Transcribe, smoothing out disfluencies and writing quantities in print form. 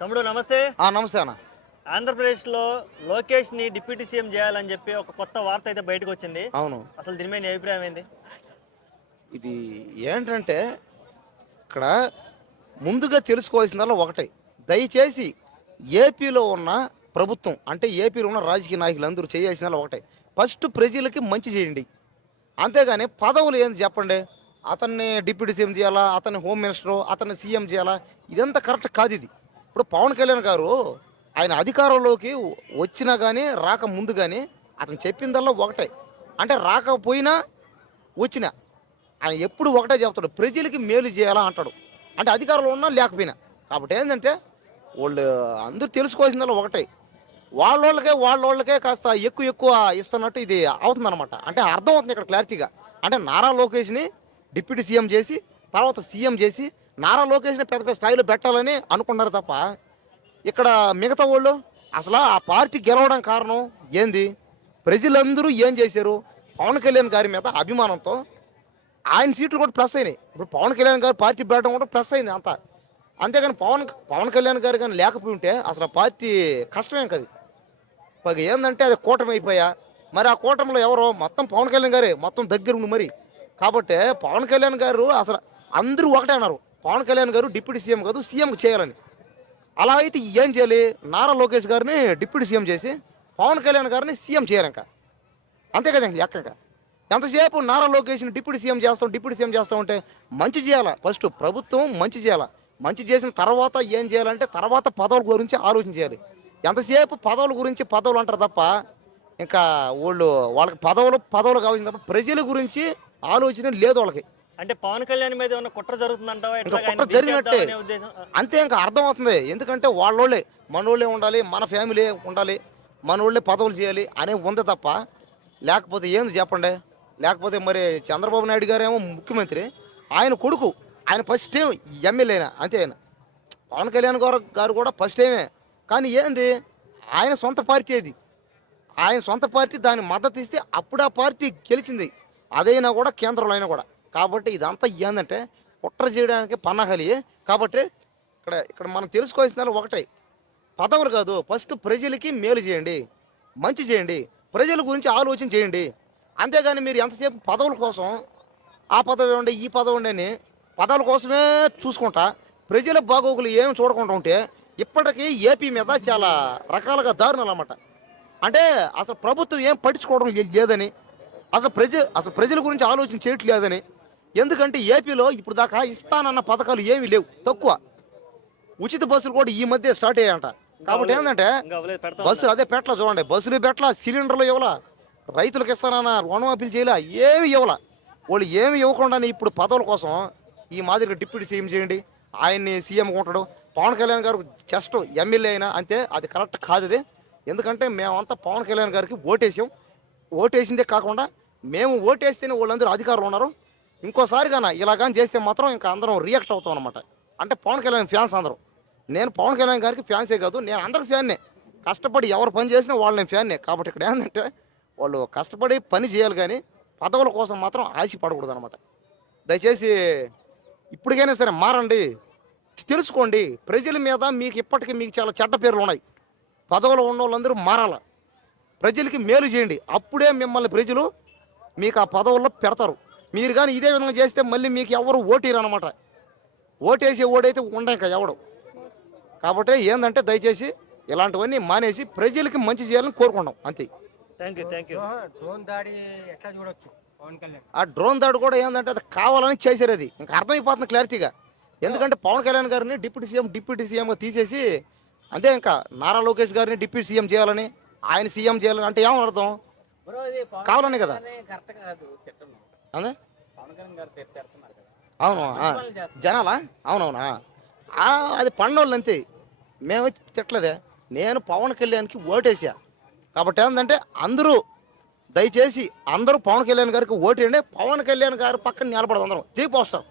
తమ్ముడు నమస్తే. నమస్తే అన్న. ఆంధ్రప్రదేశ్‌లో లోకేష్‌ని డిప్యూటీ సీఎం చేయాలని చెప్పి ఒక కొత్త వార్త అయితే బయటకొచ్చింది. అవును. అసలు దీని మీద నీ అభిప్రాయం ఏంది? ఇది ఏంటంటే, ఇక్కడ ముందుగా తెలుసుకోవాల్సిందల్లా ఒకటే. దయచేసి ఏపీలో ఉన్న ప్రభుత్వం, అంటే ఏపీలో ఉన్న రాజకీయ నాయకులందరూ చేయాల్సిందల్లా ఒకటే. ఫస్ట్ ప్రజలకి మంచి చేయండి. అంతేగాని పదవులు ఏంది చెప్పండి. అతన్ని డిప్యూటీ సీఎం చేయాలా, అతన్ని హోమ్ మినిస్టరు, అతన్ని సీఎం చేయాలా, ఇదంతా కరెక్ట్ కాదు ఇది. ఇప్పుడు పవన్ కళ్యాణ్ గారు ఆయన అధికారంలోకి వచ్చినా కానీ రాకముందు కానీ అతను చెప్పిందల్లా ఒకటే. అంటే రాకపోయినా వచ్చినా ఆయన ఎప్పుడు ఒకటే చెప్తాడు, ప్రజలకి మేలు చేయాలా అంటాడు. అంటే అధికారంలో ఉన్నా లేకపోయినా. కాబట్టి ఏంటంటే వాళ్ళు అందరూ తెలుసుకోవాల్సిందల్లా ఒకటే. వాళ్ళోళ్ళకే కాస్త ఎక్కువ ఇస్తున్నట్టు ఇది అవుతుందన్నమాట. అంటే అర్థం అవుతుంది ఇక్కడ క్లారిటీగా. అంటే నారా లోకేష్ని డిప్యూటీ సీఎం చేసి తర్వాత సీఎం చేసి నారా లోకేష్ని పెద్ద పెద్ద స్థాయిలో పెట్టాలని అనుకున్నారు తప్ప, ఇక్కడ మిగతా వాళ్ళు అసలు ఆ పార్టీ గెలవడం కారణం ఏంది? ప్రజలందరూ ఏం చేశారు? పవన్ కళ్యాణ్ గారి మీద అభిమానంతో ఆయన సీట్లు కూడా ప్లస్ అయినాయి. ఇప్పుడు పవన్ కళ్యాణ్ గారు పార్టీ పెట్టడం కూడా ప్లస్ అయింది అంతా. అంతేగాని పవన్ కళ్యాణ్ గారు కానీ లేకపోయి ఉంటే అసలు ఆ పార్టీ కష్టమేం కదా. పైగా ఏంటంటే అది కూటమి అయిపోయా. మరి ఆ కూటమిలో ఎవరో మొత్తం పవన్ కళ్యాణ్ గారే మొత్తం దగ్గర ఉండి మరి. కాబట్టి పవన్ కళ్యాణ్ గారు అసలు అందరూ ఒకటే అన్నారు, పవన్ కళ్యాణ్ గారు డిప్యూటీ సీఎం కాదు సీఎం చేయాలని. అలా అయితే ఏం చేయాలి? నారా లోకేష్ గారిని డిప్యూటీ సీఎం చేసి పవన్ కళ్యాణ్ గారిని సీఎం చేయాలి ఇంకా. అంతే కదా లెక్క. ఇంకా ఎంతసేపు నారా లోకేష్ని డిప్యూటీ సీఎం చేస్తాం ఉంటే మంచి చేయాలా. ఫస్ట్ ప్రభుత్వం మంచి చేయాలా. మంచి చేసిన తర్వాత ఏం చేయాలంటే తర్వాత పదవుల గురించి ఆలోచించాలి. ఎంతసేపు పదవులు అంటారు తప్ప ఇంకా వాళ్ళకి పదవులు కావాల్సింది తప్ప ప్రజల గురించి ఆలోచన లేదు వాళ్ళకి. అంటే పవన్ కళ్యాణ్ మీద ఏమన్నా కుట్ర జరుగుతుందంటావా? ఇంకా కుట్ర జరిగినట్టే. అంతే ఇంకా అర్థం అవుతుంది. ఎందుకంటే వాళ్ళోళ్ళే మనోళ్ళే ఉండాలి, మన ఫ్యామిలీ ఉండాలి, మనోళ్ళే పదవులు చేయాలి అనే ఉంది తప్ప లేకపోతే ఏంది చెప్పండి. లేకపోతే మరి చంద్రబాబు నాయుడు గారేమో ముఖ్యమంత్రి, ఆయన కొడుకు, ఆయన ఫస్ట్ టైం ఎమ్మెల్యేనా అంతే. ఆయన పవన్ కళ్యాణ్ గారు కూడా ఫస్ట్ టైమే. కానీ ఏంది ఆయన సొంత పార్టీ అది. ఆయన సొంత పార్టీ దాని మద్దతు ఇస్తే అప్పుడు ఆ పార్టీ గెలిచింది. అదైనా కూడా కేంద్రంలో అయినా కూడా. కాబట్టి ఇదంతా ఏంటంటే కుట్ర చేయడానికి పన్నాగాలి. కాబట్టి ఇక్కడ మనం తెలుసుకోవాల్సిన ఒకటే, పదవులు కాదు, ఫస్ట్ ప్రజలకి మేలు చేయండి, మంచి చేయండి, ప్రజల గురించి ఆలోచన చేయండి. అంతేగాని మీరు ఎంతసేపు పదవుల కోసం ఆ పదవి ఉండి ఈ పదవి ఉండి అని పదవుల కోసమే చూసుకుంటా ప్రజల బాగోగులు ఏమి చూడకుండా ఉంటే ఇప్పటికీ ఏపీ మీద చాలా రకాలుగా దారుణాలు అన్నమాట. అంటే అసలు ప్రభుత్వం ఏం పట్టించుకోవడం లేదని, అసలు ప్రజల గురించి ఆలోచన చేయట్లేదని. ఎందుకంటే ఏపీలో ఇప్పుడు దాకా ఇస్తానన్న పథకాలు ఏమీ లేవు, తక్కువ. ఉచిత బస్సులు కూడా ఈ మధ్య స్టార్ట్ అయ్యాయంట. కాబట్టి ఏంటంటే బస్సులు అదే పెట్ల చూడండి, బస్సులు పెట్ల, సిలిండర్లు ఇవ్వాల, రైతులకు ఇస్తానన్న రుణమాఫీలు చేయలే, ఏమి ఇవ్వాల. వాళ్ళు ఏమి ఇవ్వకుండానే ఇప్పుడు పదవుల కోసం ఈ మాదిరిగా డిప్యూటీ సీఎం చేయండి, ఆయన్ని సీఎం ఉంటాడు. పవన్ కళ్యాణ్ గారు జస్ట్ ఎమ్మెల్యే అయినా అంతే, అది కరెక్ట్ కాదు అది. ఎందుకంటే మేమంతా పవన్ కళ్యాణ్ గారికి ఓటేసిందే కాకుండా మేము ఓటేస్తేనే వాళ్ళందరూ అధికారులు ఉన్నారు. ఇంకోసారి కానీ ఇలాగాని చేస్తే మాత్రం ఇంకా అందరం రియాక్ట్ అవుతాం అనమాట. అంటే పవన్ కళ్యాణ్ ఫ్యాన్స్ అందరూ. నేను పవన్ కళ్యాణ్ గారికి ఫ్యాన్సే కాదు, నేను అందరి ఫ్యాన్నే. కష్టపడి ఎవరు పని చేసినా వాళ్ళు నేను ఫ్యాన్నే. కాబట్టి ఇక్కడ ఏంటంటే వాళ్ళు కష్టపడి పని చేయాలి కానీ పదవుల కోసం మాత్రం ఆశపడకూడదు అనమాట. దయచేసి ఇప్పటికైనా సరే మారండి, తెలుసుకోండి. ప్రజల మీద మీకు చాలా చెడ్డ పేర్లు ఉన్నాయి. పదవులు ఉన్న వాళ్ళందరూ మారాల. ప్రజలకి మేలు చేయండి, అప్పుడే మిమ్మల్ని ప్రజలు మీకు ఆ పదవుల్లో పెడతారు. మీరు కానీ ఇదే విధంగా చేస్తే మళ్ళీ మీకు ఎవరు ఓటీరు అనమాట. ఓటేసి ఓడైతే ఇంకా ఎవడు. కాబట్టి ఏంటంటే దయచేసి ఇలాంటివన్నీ మానేసి ప్రజలకి మంచి చేయాలని కోరుకుంటాం అంతే. Thank you. డ్రోన్ దాడి ఎట్లా చూడొచ్చు పవన్ కళ్యాణ్? ఆ డ్రోన్ దాడి కూడా ఏంటంటే అది కావాలని చేశారు. అది ఇంకా అర్థమైపోతుంది క్లారిటీగా. ఎందుకంటే పవన్ కళ్యాణ్ గారిని డిప్యూటీ సీఎంగా తీసేసి అంతే ఇంకా నారా లోకేష్ గారిని డిప్యూటీ సీఎం చేయాలని, ఆయన సీఎం చేయాలని అంటే ఏమని అర్థం? కావాలనే కదా. అదే అవును, జనాలా అవునవునా, అది పన్నోళ్ళు అంతే. మేమైతే తిట్టలేదే. నేను పవన్ కళ్యాణ్కి ఓటేసా. కాబట్టి ఏంటంటే దయచేసి అందరూ పవన్ కళ్యాణ్ గారికి ఓటేయండి. పవన్ కళ్యాణ్ గారు పక్కన నిలబడదు అందరం. జై పోస్టర్.